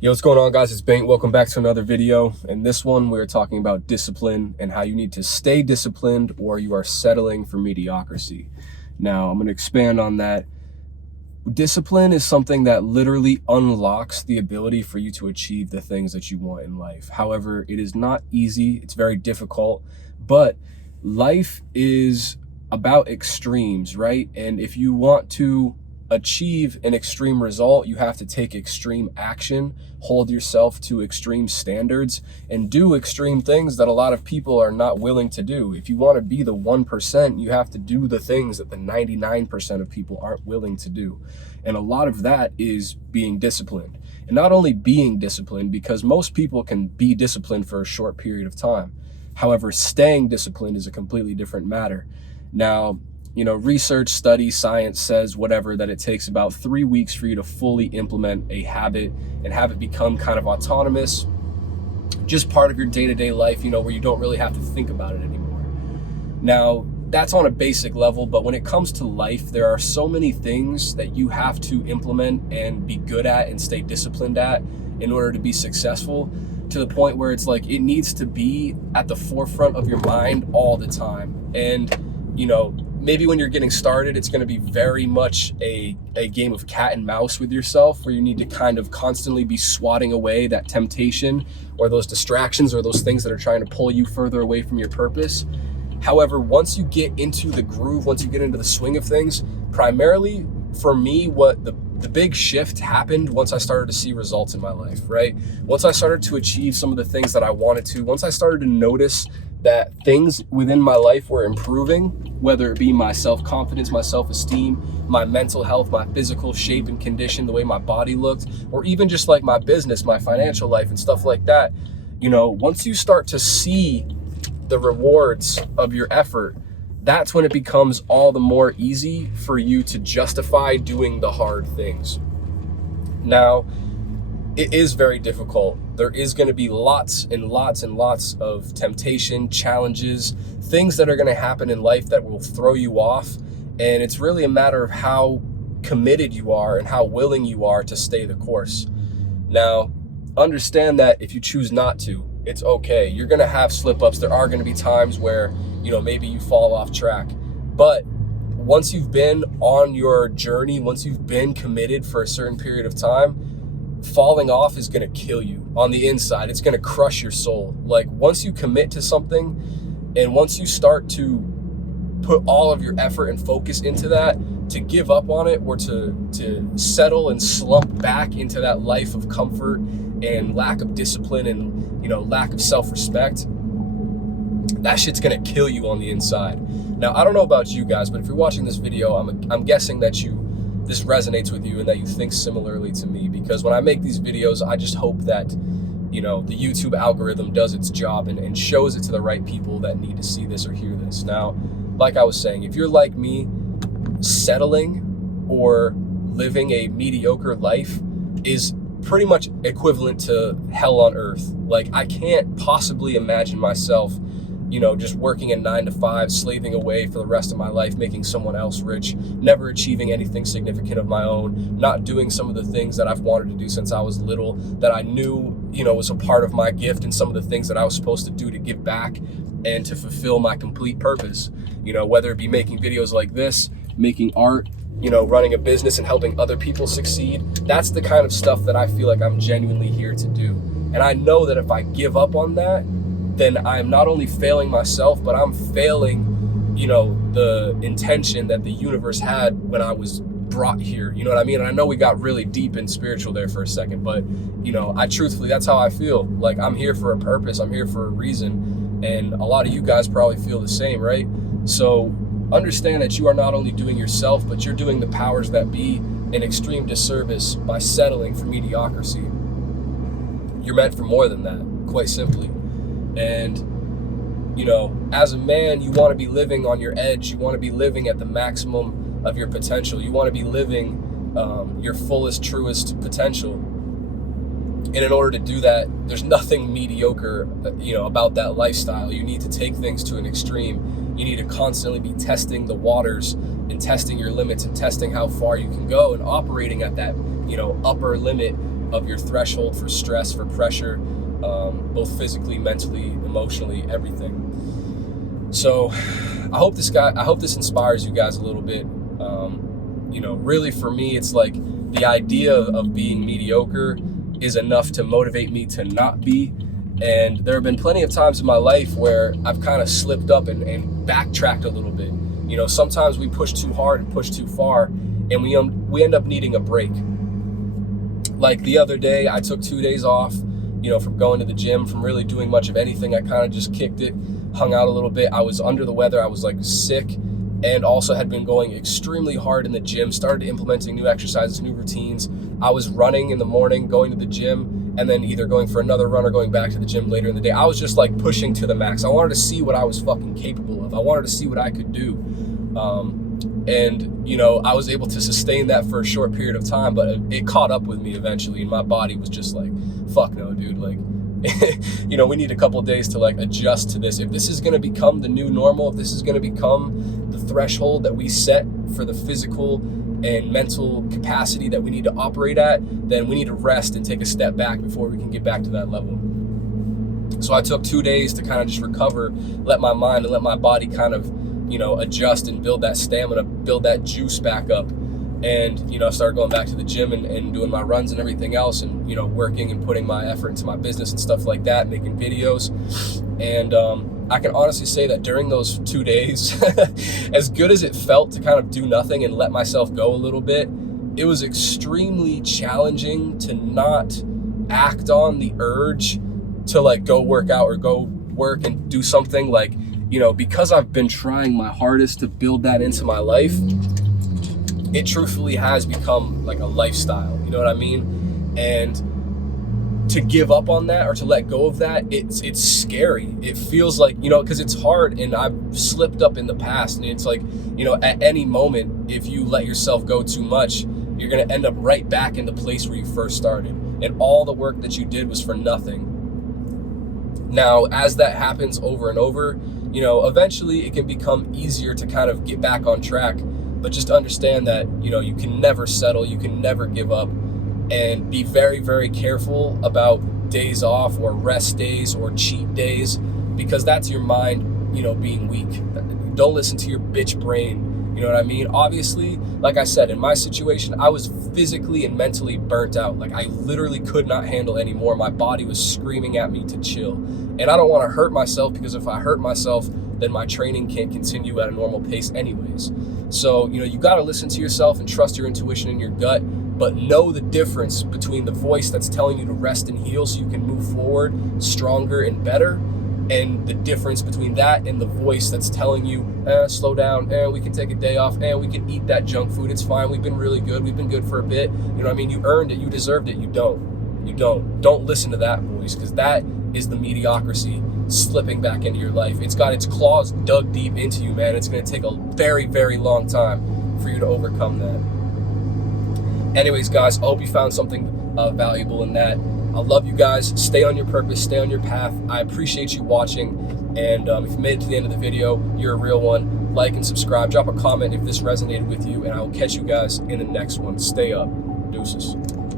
Yo, what's going on, guys? It's Bengt. Welcome back to another video. In this one, we're talking about discipline and how you need to stay disciplined or you are settling for mediocrity. Now, I'm going to expand on that. Discipline is something that literally unlocks the ability for you to achieve the things that you want in life. However, it is not easy. It's very difficult, but life is about extremes, right? And if you want to achieve an extreme result, you have to take extreme action, hold yourself to extreme standards, and do extreme things that a lot of people are not willing to do. If you want to be the 1%, you have to do the things that the 99% of people aren't willing to do. And a lot of that is being disciplined. And not only being disciplined, because most people can be disciplined for a short period of time. However, staying disciplined is a completely different matter. Now, research, study, science says whatever, that it takes about 3 weeks for you to fully implement a habit and have it become kind of autonomous, just part of your day-to-day life, where you don't really have to think about it anymore. Now, that's on a basic level, but when it comes to life, there are so many things that you have to implement and be good at and stay disciplined at in order to be successful, to the point where it's like it needs to be at the forefront of your mind all the time. And maybe when you're getting started, it's going to be very much a game of cat and mouse with yourself, where you need to kind of constantly be swatting away that temptation or those distractions or those things that are trying to pull you further away from your purpose. However, once you get into the groove, once you get into the swing of things, primarily for me, what the big shift happened once I started to see results in my life, right? Once I started to achieve some of the things that I wanted to, once I started to notice that things within my life were improving, whether it be my self-confidence, my self-esteem, my mental health, my physical shape and condition, the way my body looked, or even just like my business, my financial life and stuff like that. Once you start to see the rewards of your effort, that's when it becomes all the more easy for you to justify doing the hard things. Now, it is very difficult. There is going to be lots and lots and lots of temptation, challenges, things that are going to happen in life that will throw you off. And it's really a matter of how committed you are and how willing you are to stay the course. Now, understand that if you choose not to, it's okay. You're going to have slip-ups. There are going to be times where, maybe you fall off track. But once you've been on your journey, once you've been committed for a certain period of time, falling off is going to kill you on the inside. It's going to crush your soul. Like, once you commit to something and once you start to put all of your effort and focus into that, to give up on it or to settle and slump back into that life of comfort and lack of discipline and lack of self-respect, that shit's gonna kill you on the inside. Now, I don't know about you guys, but if you're watching this video, I'm guessing that this resonates with you and that you think similarly to me, because when I make these videos, I just hope that the YouTube algorithm does its job and shows it to the right people that need to see this or hear this. Now, like I was saying, if you're like me, settling or living a mediocre life is pretty much equivalent to hell on earth. Like, I can't possibly imagine myself just working a 9 to 5, slaving away for the rest of my life, making someone else rich, never achieving anything significant of my own, not doing some of the things that I've wanted to do since I was little, that I knew, was a part of my gift, and some of the things that I was supposed to do to give back and to fulfill my complete purpose. Whether it be making videos like this, making art, running a business and helping other people succeed. That's the kind of stuff that I feel like I'm genuinely here to do. And I know that if I give up on that, then I'm not only failing myself, but I'm failing, the intention that the universe had when I was brought here. You know what I mean? And I know we got really deep and spiritual there for a second, but, I truthfully, that's how I feel. Like, I'm here for a purpose. I'm here for a reason. And a lot of you guys probably feel the same, right? So understand that you are not only doing yourself, but you're doing the powers that be an extreme disservice by settling for mediocrity. You're meant for more than that, quite simply. And, as a man, you want to be living on your edge. You want to be living at the maximum of your potential. You want to be living your fullest, truest potential. And in order to do that, there's nothing mediocre, about that lifestyle. You need to take things to an extreme. You need to constantly be testing the waters and testing your limits and testing how far you can go and operating at that, upper limit of your threshold for stress, for pressure, both physically, mentally, emotionally, everything. So I hope this inspires you guys a little bit. You know, really for me, it's like the idea of being mediocre is enough to motivate me to not be. And there have been plenty of times in my life where I've kind of slipped up and backtracked a little bit. You know, sometimes we push too hard and push too far, and we end up needing a break. Like the other day, I took 2 days off, you know, from going to the gym, from really doing much of anything. I kind of just kicked it, hung out a little bit. I was under the weather. I was like sick, and also had been going extremely hard in the gym, started implementing new exercises, new routines. I was running in the morning, going to the gym, and then either going for another run or going back to the gym later in the day. I was just like pushing to the max. I wanted to see what I was fucking capable of. I wanted to see what I could do. And, you know, I was able to sustain that for a short period of time, but it caught up with me eventually, and my body was just like, fuck no, dude, like, you know, we need a couple of days to like adjust to this. If this is going to become the new normal, if this is going to become the threshold that we set for the physical and mental capacity that we need to operate at, then we need to rest and take a step back before we can get back to that level. So I took 2 days to kind of just recover, let my mind and let my body kind of, you know, adjust and build that stamina, build that juice back up. And, you know, I started going back to the gym and doing my runs and everything else, and, you know, working and putting my effort into my business and stuff like that, making videos. And I can honestly say that during those 2 days, as good as it felt to kind of do nothing and let myself go a little bit, it was extremely challenging to not act on the urge to like go work out or go work and do something. Like, you know, because I've been trying my hardest to build that into my life, it truthfully has become like a lifestyle, you know what I mean? And to give up on that or to let go of that, it's scary. It feels like, you know, because it's hard, and I've slipped up in the past, and it's like, you know, at any moment, if you let yourself go too much, you're gonna end up right back in the place where you first started, and all the work that you did was for nothing. Now, as that happens over and over, you know, eventually it can become easier to kind of get back on track. But just understand that, you know, you can never settle, you can never give up, and be very, very careful about days off or rest days or cheat days, because that's your mind, you know, being weak. Don't listen to your bitch brain, you know what I mean? Obviously, like I said, in my situation, I was physically and mentally burnt out. Like, I literally could not handle anymore. My body was screaming at me to chill. And I don't want to hurt myself, because if I hurt myself, then my training can't continue at a normal pace anyways. So, you know, you got to listen to yourself and trust your intuition and your gut, but know the difference between the voice that's telling you to rest and heal so you can move forward stronger and better, and the difference between that and the voice that's telling you, slow down, we can take a day off, we can eat that junk food, it's fine, we've been really good, we've been good for a bit, you know what I mean? You earned it, you deserved it. You don't listen to that voice, because that is the mediocrity slipping back into your life. It's got its claws dug deep into you, man. It's going to take a very, very long time for you to overcome that. Anyways, guys, I hope you found something valuable in that. I love you guys. Stay on your purpose, stay on your path. I appreciate you watching, and if you made it to the end of the video, you're a real one. Like and subscribe, drop a comment if this resonated with you, and I will catch you guys in the next one. Stay up. Deuces.